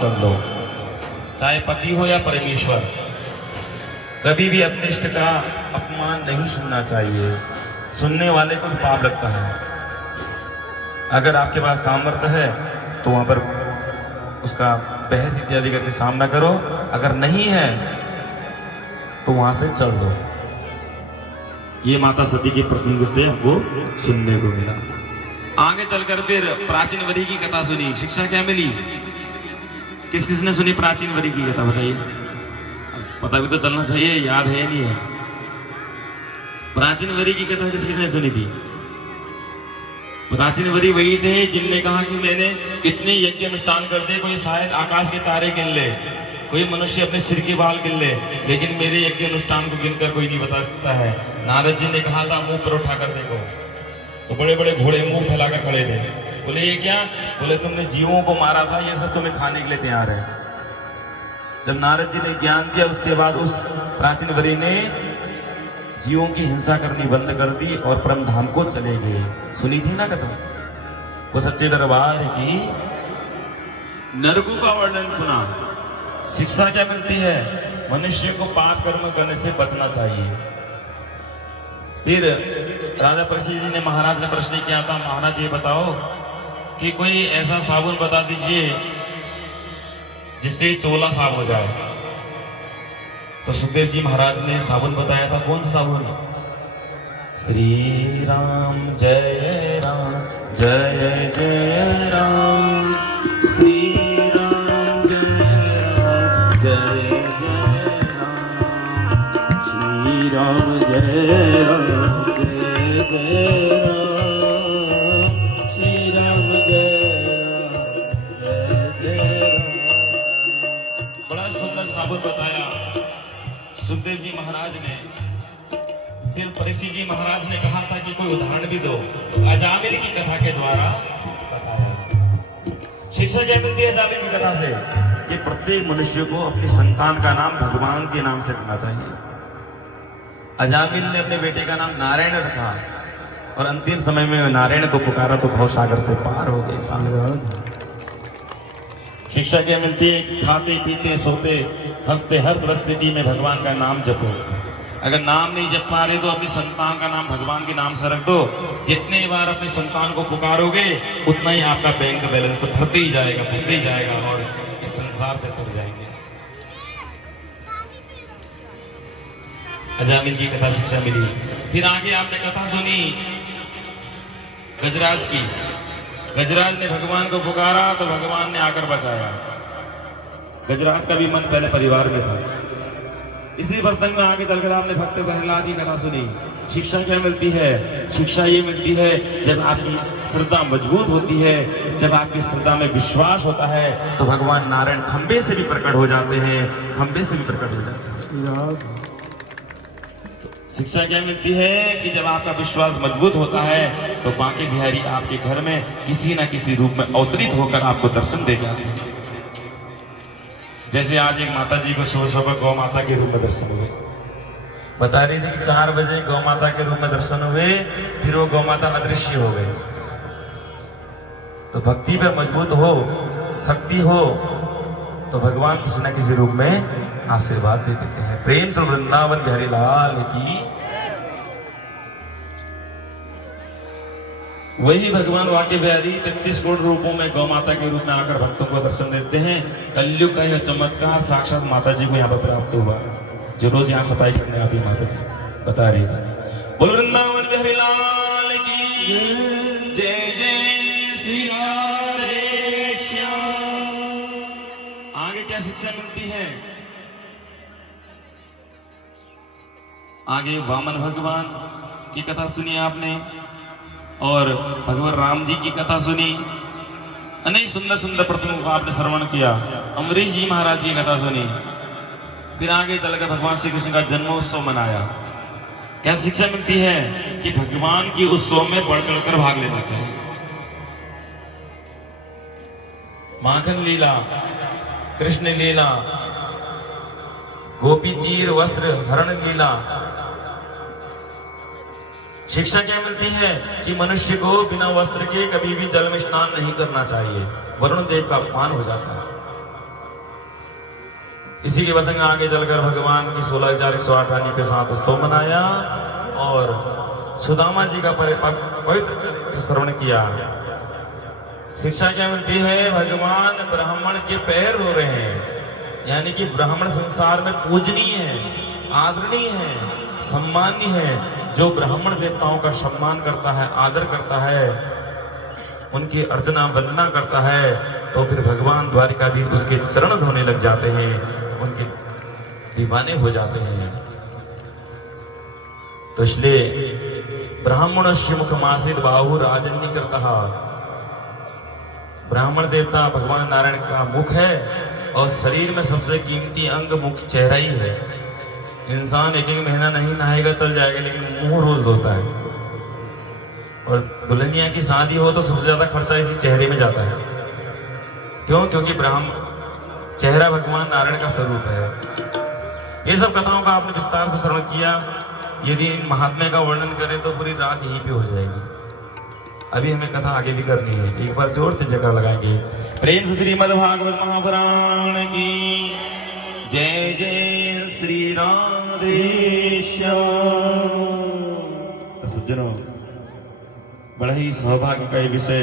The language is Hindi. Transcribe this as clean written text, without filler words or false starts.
सब लोग, चाहे पति हो या परमेश्वर, कभी भी अपने इष्ट का अपमान नहीं सुनना चाहिए। सुनने वाले को पाप लगता है। अगर आपके पास सामर्थ्य है तो वहां पर उसका बहस इत्यादि करके सामना करो, अगर नहीं है तो वहां से चल दो। ये माता सती के प्रसंग से हमको सुनने को मिला। आगे चलकर फिर प्राचीन वरी की कथा सुनी। शिक्षा क्या मिली? किस किस ने सुनी प्राचीन वरी की कथा? बताइए, पता भी तो चलना चाहिए, याद है नहीं है? प्राचीन वरी की कथा किस किस ने सुनी थी? प्राचीन वरी वही थे जिनने कहा कि मैंने इतने यज्ञ अनुष्ठान कर दिए, कोई शायद आकाश के तारे गिन ले, कोई मनुष्य अपने सिर के बाल गिन ले, लेकिन मेरे यज्ञ अनुष्ठान को गिनकर कोई नहीं बता सकता है। नारद जी ने कहा था मुंह पर उठा कर देखो, तो बड़े बड़े घोड़े मुंह फैलाकर खड़े थे। बोले ये क्या? बोले तुमने जीवों को मारा था, ये सब तुम्हें खाने के लिए तैयार है। जब नारद जी ने ज्ञान दिया, उसके बाद उस प्राचीन वरी ने जीवों की हिंसा करनी बंद कर दी और परम धाम को चले गए। सुनी थी ना कथा? वो सच्चे दरबार की नरकों का वर्णन सुना। शिक्षा क्या मिलती है? मनुष्य को पाप कर्म करने से बचना चाहिए। फिर राजा परीक्षित जी ने महाराज ने प्रश्न किया था, महाराज ये बताओ कि कोई ऐसा साबुन बता दीजिए जिससे चोला साफ हो जाए। तो सुखदेव जी महाराज ने साबुन बताया था। कौन सा साबुन? श्री राम जय राम जय जय राम, श्री राम जय राम जय जय राम, श्री राम जय राम जय जय राम, श्री राम जय राम जय जय राम। बड़ा सुंदर साबुन बताया सुखदेव जी महाराज ने। फिर परीक्षित जी महाराज ने कहा था कि कोई उदाहरण भी दो, तो अजामिल की कथा के द्वारा बताया। शिक्षा क्या मिलती है अजामिल की कथा से? कि प्रत्येक मनुष्य को अपनी संतान का नाम भगवान के नाम से रखना चाहिए। अजामिल ने अपने बेटे का नाम नारायण रखा और अंतिम समय में नारायण को पुकारा तो भवसागर से पार हो गए। शिक्षा क्या मिलती है? खाते पीते सोते हंसते हर परिस्थिति में भगवान का नाम जपो। अगर नाम नहीं जप पा रहे तो अपनी संतान का नाम भगवान के नाम से रख दो। जितने बार अपनी संतान को पुकारोगे उतना ही आपका बैंक बैलेंस भरते ही जाएगा और इस संसार से तर जाएंगे। अजामिल की कथा शिक्षा मिली। फिर आगे आपने कथा सुनी गजराज की। गजराज ने भगवान को पुकारा तो भगवान ने आकर बचाया। गजराज का भी मन पहले परिवार में था। इसी प्रसंग में आगे चलकर आपने भक्त प्रहलाद की कथा सुनी। शिक्षा क्या मिलती है? शिक्षा ये मिलती है जब आपकी श्रद्धा मजबूत होती है, जब आपकी श्रद्धा में विश्वास होता है तो भगवान नारायण खंबे से भी प्रकट हो जाते हैं, खंबे से भी प्रकट हो जाते हैं। शिक्षा क्या मिलती है? कि जब आपका विश्वास मजबूत होता है तो बांके बिहारी आपके घर में किसी न किसी रूप में अवतरित होकर आपको दर्शन दे जाते हैं। जैसे आज एक माता जी को सुबह गौ माता के रूप में दर्शन हुए। बता रही थी कि 4 बजे गौ माता के रूप में दर्शन हुए, फिर वो गौ माता अदृश्य हो गई। तो भक्ति पर मजबूत हो, शक्ति हो तो भगवान किसी न किसी रूप में आशीर्वाद दे देते हैं। प्रेम से वृंदावन बिहारी लाल की। वही भगवान वाके बिहारी 33 करोड़ रूपों में गौ माता के रूप में आकर भक्तों को दर्शन देते हैं। कलयुग का यह चमत्कार साक्षात माता जी को यहाँ पर प्राप्त हुआ, जो रोज यहाँ सफाई करने आती माता जी। बता रही बोल वृंदावन बिहारी लाल की जय जय श्री राधे श्याम। आगे क्या शिक्षा मिलती है? आगे वामन भगवान की कथा सुनी आपने और भगवान राम जी की कथा सुनी। अनेक सुंदर सुंदर प्रसंगों का आपने श्रवण किया। अमरीश जी महाराज की कथा सुनी। फिर आगे चलकर भगवान श्री कृष्ण का जन्मोत्सव मनाया। क्या शिक्षा मिलती है? कि भगवान की उत्सव में बढ़ चढ़कर भाग लेना चाहिए। माखन लीला, कृष्ण लीला, गोपी चीर वस्त्र हरण लीला। शिक्षा क्या मिलती है? कि मनुष्य को बिना वस्त्र के कभी भी जल में स्नान नहीं करना चाहिए, वरुण देव का अपमान हो जाता है। इसी के प्रसंग आगे चलकर भगवान की 16,108 रानी के साथ उत्सव मनाया और सुदामा जी का पवित्र चरित्र श्रवण किया। शिक्षा क्या मिलती है? भगवान ब्राह्मण के पैर धो रहे हैं, यानी कि ब्राह्मण संसार में पूजनीय है, आदरणीय है, सम्मान्य है। जो ब्राह्मण देवताओं का सम्मान करता है, आदर करता है, उनकी अर्चना वंदना करता है, तो फिर भगवान द्वारिकाधीश उसके चरण धोने लग जाते हैं, उनके दीवाने हो जाते हैं। तो इसलिए ब्राह्मणस्य मुखमासीत बाहु राजन्य करता। ब्राह्मण देवता भगवान नारायण का मुख है और शरीर में सबसे कीमती अंग मुख चेहरा ही है। इंसान एक महीना नहीं नहाएगा चल जाएगा, लेकिन मुंह रोज धोता है। और दुल्हनिया की शादी हो तो सबसे ज्यादा खर्चा इसी चेहरे में जाता है। क्यों? क्योंकि चेहरा भगवान नारायण का स्वरूप है। ये सब कथाओं का आपने विस्तार से श्रवण किया। यदि इन महात्म्य का वर्णन करें तो पूरी रात यहीं पे हो जाएगी। अभी हमें कथा आगे भी करनी है। एक बार जोर से जयकार लगाएंगे। प्रेम से श्रीमद् भागवत महापुराण की जय। जय श्री राधेश्याम। सज्जनों, बड़ा ही सौभाग्य का विषय